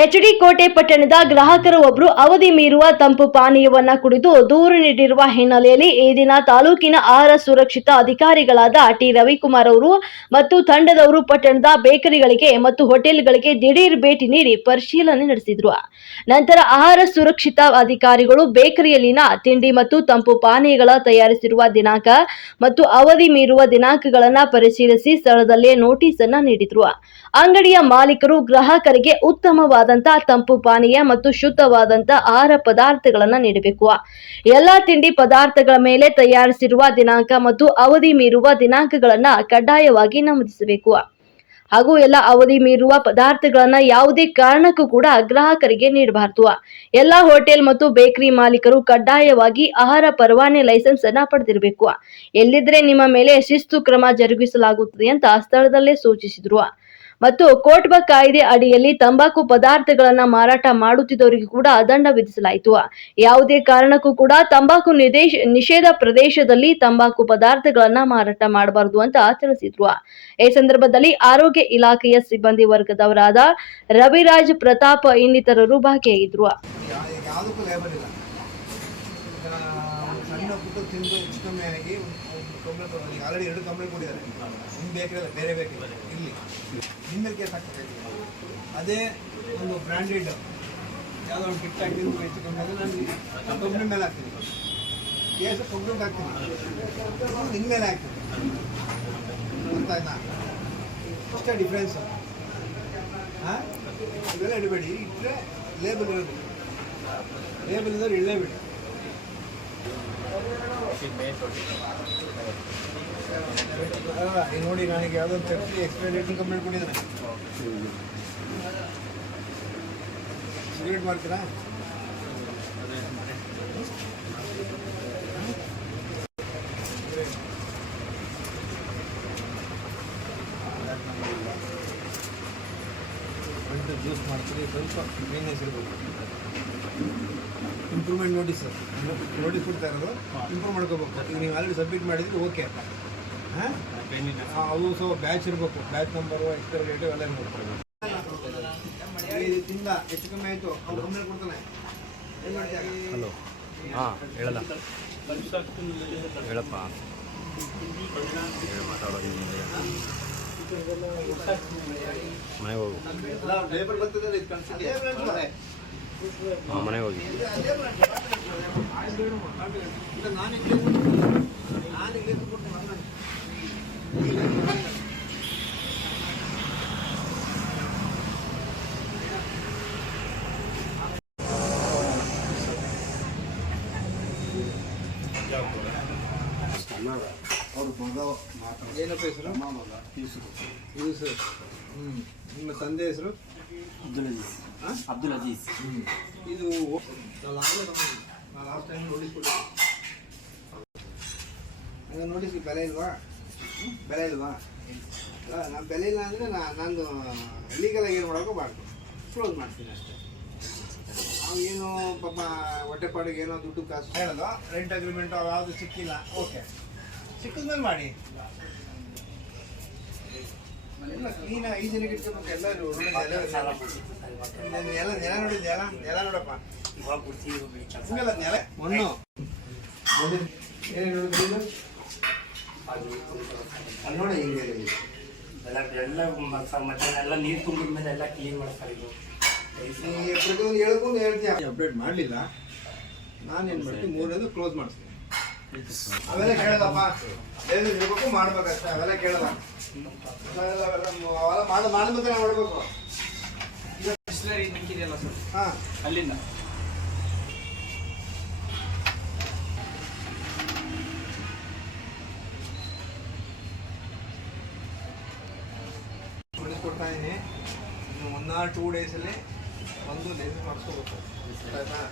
HD ಕೋಟೆ ಪಟ್ಟಣದ ಗ್ರಾಹಕರು ಒಬ್ಬರು ಅವಧಿ ಮೀರುವ ತಂಪು ಪಾನೀಯವನ್ನ ಕುಡಿದು ದೂರು ನೀಡಿರುವ ಹಿನ್ನೆಲೆಯಲ್ಲಿ ಈ ದಿನ ತಾಲೂಕಿನ ಆಹಾರ ಸುರಕ್ಷತಾ ಅಧಿಕಾರಿಗಳಾದ ಟಿ ರವಿಕುಮಾರ್ ಅವರು ಮತ್ತು ತಂಡದವರು ಪಟ್ಟಣದ ಬೇಕರಿಗಳಿಗೆ ಮತ್ತು ಹೋಟೆಲ್ಗಳಿಗೆ ದಿಢೀರ್ ಭೇಟಿ ನೀಡಿ ಪರಿಶೀಲನೆ ನಡೆಸಿದರು. ನಂತರ ಆಹಾರ ಸುರಕ್ಷತಾ ಅಧಿಕಾರಿಗಳು ಬೇಕರಿಯಲ್ಲಿನ ತಿಂಡಿ ಮತ್ತು ತಂಪು ಪಾನೀಯಗಳ ತಯಾರಿಸಿರುವ ದಿನಾಂಕ ಮತ್ತು ಅವಧಿ ಮೀರುವ ದಿನಾಂಕಗಳನ್ನು ಪರಿಶೀಲಿಸಿ ಸ್ಥಳದಲ್ಲೇ ನೋಟಿಸ್ ಅನ್ನು ನೀಡಿದರು. ಅಂಗಡಿಯ ಮಾಲೀಕರು ಗ್ರಾಹಕರಿಗೆ ಉತ್ತಮವಾದ ತಂಪು ಪಾನೀಯ ಮತ್ತು ಶುದ್ಧವಾದಂತಹ ಆಹಾರ ಪದಾರ್ಥಗಳನ್ನು ನೀಡಬೇಕು. ಎಲ್ಲಾ ತಿಂಡಿ ಪದಾರ್ಥಗಳ ಮೇಲೆ ತಯಾರಿಸಿರುವ ದಿನಾಂಕ ಮತ್ತು ಅವಧಿ ಮೀರುವ ದಿನಾಂಕಗಳನ್ನು ಕಡ್ಡಾಯವಾಗಿ ನಮೂದಿಸಬೇಕು. ಹಾಗೂ ಎಲ್ಲ ಅವಧಿ ಮೀರುವ ಪದಾರ್ಥಗಳನ್ನ ಯಾವುದೇ ಕಾರಣಕ್ಕೂ ಕೂಡ ಗ್ರಾಹಕರಿಗೆ ನೀಡಬಾರದು. ಎಲ್ಲಾ ಹೋಟೆಲ್ ಮತ್ತು ಬೇಕರಿ ಮಾಲೀಕರು ಕಡ್ಡಾಯವಾಗಿ ಆಹಾರ ಪರವಾನಗಿ ಲೈಸೆನ್ಸ್ ಅನ್ನು ಪಡೆದಿರಬೇಕು. ಎಲ್ಲಿದ್ರೆ ನಿಮ್ಮ ಮೇಲೆ ಶಿಸ್ತು ಕ್ರಮ ಜರುಗಿಸಲಾಗುತ್ತದೆ ಅಂತ ಸ್ಥಳದಲ್ಲೇ ಸೂಚಿಸಿದರು. ಮತ್ತು ಕೋಟ್ಬಾ ಕಾಯ್ದೆ ಅಡಿಯಲ್ಲಿ ತಂಬಾಕು ಪದಾರ್ಥಗಳನ್ನು ಮಾರಾಟ ಮಾಡುತ್ತಿದ್ದವರಿಗೆ ಕೂಡ ದಂಡ ವಿಧಿಸಲಾಯಿತು. ಯಾವುದೇ ಕಾರಣಕ್ಕೂ ಕೂಡ ತಂಬಾಕು ನಿಷೇಧ ಪ್ರದೇಶದಲ್ಲಿ ತಂಬಾಕು ಪದಾರ್ಥಗಳನ್ನು ಮಾರಾಟ ಮಾಡಬಾರದು ಅಂತ ತಿಳಿಸಿದ್ರು. ಈ ಸಂದರ್ಭದಲ್ಲಿ ಆರೋಗ್ಯ ಇಲಾಖೆಯ ಸಿಬ್ಬಂದಿ ವರ್ಗದವರಾದ ರವಿರಾಜ್, ಪ್ರತಾಪ್ ಇನ್ನಿತರರು ಭಾಗಿಯಾಗಿದ್ರು. ಆಲ್ರೆಡಿ 2 ಕಂಪ್ಲೇಂಟ್ ಕೊಟ್ಟಿದ್ದಾರೆ. ನಿಮ್ಮ ಬೇಕರಿಲ್ಲ, ಬೇರೆ ಬೇಕರಿ ಇಲ್ಲಿ ನಿಮ್ಮ ಮೇಲೆ ಕೇಸ್ ಹಾಕ್ತಾರೆ. ಅದೇ ಒಂದು ಬ್ರ್ಯಾಂಡೆಡ್ ಯಾವುದೋ ಒಂದು ಟಿಕ್ ಟಾಕ್ ತಿಂದು ಹೆಚ್ಚು ಕಮ್ಮಿ ಆದರೆ ನಾನು ಕಂಪ್ಲೇಂಟ್ ಮೇಲೆ ಹಾಕ್ತೀನಿ. ಕೇಸ್ ಕಂಪ್ಲೇಂಟ್ ಹಾಕ್ತೀನಿ, ನಿಮ್ಮ ಮೇಲೆ ಹಾಕ್ತೀನಿ. ಗೊತ್ತಾಯ್ತಾ? ಅಷ್ಟೇ ಡಿಫ್ರೆನ್ಸು. ಹಾಂ, ಇವೆಲ್ಲ ಇಡಬೇಡಿ. ಇಟ್ಟರೆ ಲೇಬಲ್ ಇರೋದು, ಲೇಬಲ್ ಇದ್ದವ್ರು ಇಡಲೇಬೇಡಿ. ನೋಡಿ, ನನಗೆ ಯಾವುದೋ ತಪ್ಪಿ ಎಕ್ಸ್ಪೈರಿ ಡೇಟ್ ಕಂಪ್ಲೇಂಟ್ ಕೊಟ್ಟಿದ್ದಾನೆ. ಸಿಗರೇಟ್ ಮಾಡ್ತೀರಾ? ಜ್ಯೂಸ್ ಮಾಡ್ತೀರಿ, ಸ್ವಲ್ಪ ಕ್ಲೀನೆಸ್ ಇರಬೇಕು. ಇಂಪ್ರೂವ್ಮೆಂಟ್ ನೋಟಿಸ್ ಕೊಡ್ತಾ ಇರೋದು, ಇಂಪ್ರೂವ್ ಮಾಡ್ಕೋಬೇಕು. ಈಗ ನೀವು ಆಲ್ರೆಡಿ ಸಬ್ಮಿಟ್ ಮಾಡಿದ್ರೆ ಓಕೆ. ಹಾಂ, ಅವು ಸೊ ಬ್ಯಾಚ್ ಇರಬೇಕು, ಬ್ಯಾಚ್ ನಂಬರು, ಎಕ್ಸ್ಪೈರಿ ಡೇಟು ಎಲ್ಲ ನೋಡ್ಕೊಳ್ಬೇಕು. ತಿಂದ ಹೆಚ್ಚು ಕಮ್ಮಿ ಆಯಿತು, ಅವ್ರು ಕಂಪ್ಲೇಂಟ್ ಕೊಡ್ತಾನೆ. ಏನು ಮಾಡ್ತೀಯ? ಹಲೋ, ಹಾಂ, ಹೇಳಲ್ಲ ಹೇಳಪ್ಪ, ಮಾತಾಡೋದು ಮನೆಗೆ ಹೋಗು. ಹಾಂ, ಮನೆಗೆ ಹೋಗಿ. ಅವ್ರ ಮಗ ಏನಪ್ಪ ಹೆಸರು? ಇದು ಸರ್. ನಿಮ್ಮ ತಂದೆ ಹೆಸರು? ಅಬ್ದುಲ್ ಅಜೀಜ್. ಇದು ಲಾಸ್ಟ್ ಟೈಮ್ ನೋಟಿಸ್ ಕೊಟ್ಟಿದ್ದೆ. ನೋಟಿಸ್ಗೆ ಬೆಲೆ ಇಲ್ವಾ? ಬೆಲೆ ಇಲ್ವಾ? ಅಲ್ಲ, ನಾನು ಬೆಲೆ ಇಲ್ಲ ಅಂದರೆ ನಾನು ಲೀಗಲಾಗಿ ಏನು ಮಾಡೋಕ್ಕೂ ಕ್ಲೋಸ್ ಮಾಡ್ತೀನಿ ಅಷ್ಟೇ. ನಾವು ಏನು ಪಾಪ ಹೊಟ್ಟೆಪಾಡಿಗೆ ಏನೋ ದುಡ್ಡು ಕಾಸು ಹೇಳೋದು, ರೆಂಟ್ ಅಗ್ರಿಮೆಂಟು ಯಾವುದು ಸಿಕ್ಕಿಲ್ಲ, ಓಕೆ, ಸಿಕ್ಕಿದ್ಮೇಲೆ ಮಾಡಿ. ಎಲ್ಲ ಕ್ಲೀನಾಗಿ ಹೈಜಿನಿಕ್ ಇಟ್ಕೋಬೇಕು. ಎಲ್ಲ ನೆಲ ನೋಡಿದ್ಯಲ್ಲ, ನೆಲ ನೋಡಪ್ಪ, ಹಿಂಗೆಲ್ಲ ನೆಲ ಮಣ್ಣು ಏನೇನು ನೋಡಿದ್ರು ಅಲ್ಲಿ ನೋಡಿ. ಹಿಂಗೆ ಎಲ್ಲ ನೀರು ತುಂಬಿದ ಮೇಲೆ ಎಲ್ಲ ಕ್ಲೀನ್ ಮಾಡ್ತಾರೆ. ಇದು ಪ್ರತಿಯೊಂದು ಹೇಳ್ಕೊಂಡು ಹೇಳ್ತೀಯ. ಅಪ್ಡೇಟ್ ಮಾಡಲಿಲ್ಲ, ನಾನೇನು ಮಾಡ್ತೀನಿ, 3ನೇದು ಕ್ಲೋಸ್ ಮಾಡಿಸ್ತೀನಿ. ಅವೆಲ್ಲ ಕೇಳದಪ್ಪ, ಏನು ಇರಬೇಕು ಮಾಡ್ಬೇಕಷ್ಟೇ. ಅವೆಲ್ಲ ಕೇಳಲ್ಲ, ಅವೆಲ್ಲ ಮಾಡಿದ್ರೆ ನಾವು ಮಾಡಬೇಕು. ಹಾಂ, ಅಲ್ಲಿಂದ ಕೊಡ್ತಾ ಇದ್ದೀನಿ. 1 or 2 ಡೇಸಲ್ಲಿ ಒಂದು ಲೈಸೆನ್ಸ್ ಮಾಡಿಸ್ಕೋಬೇಕು.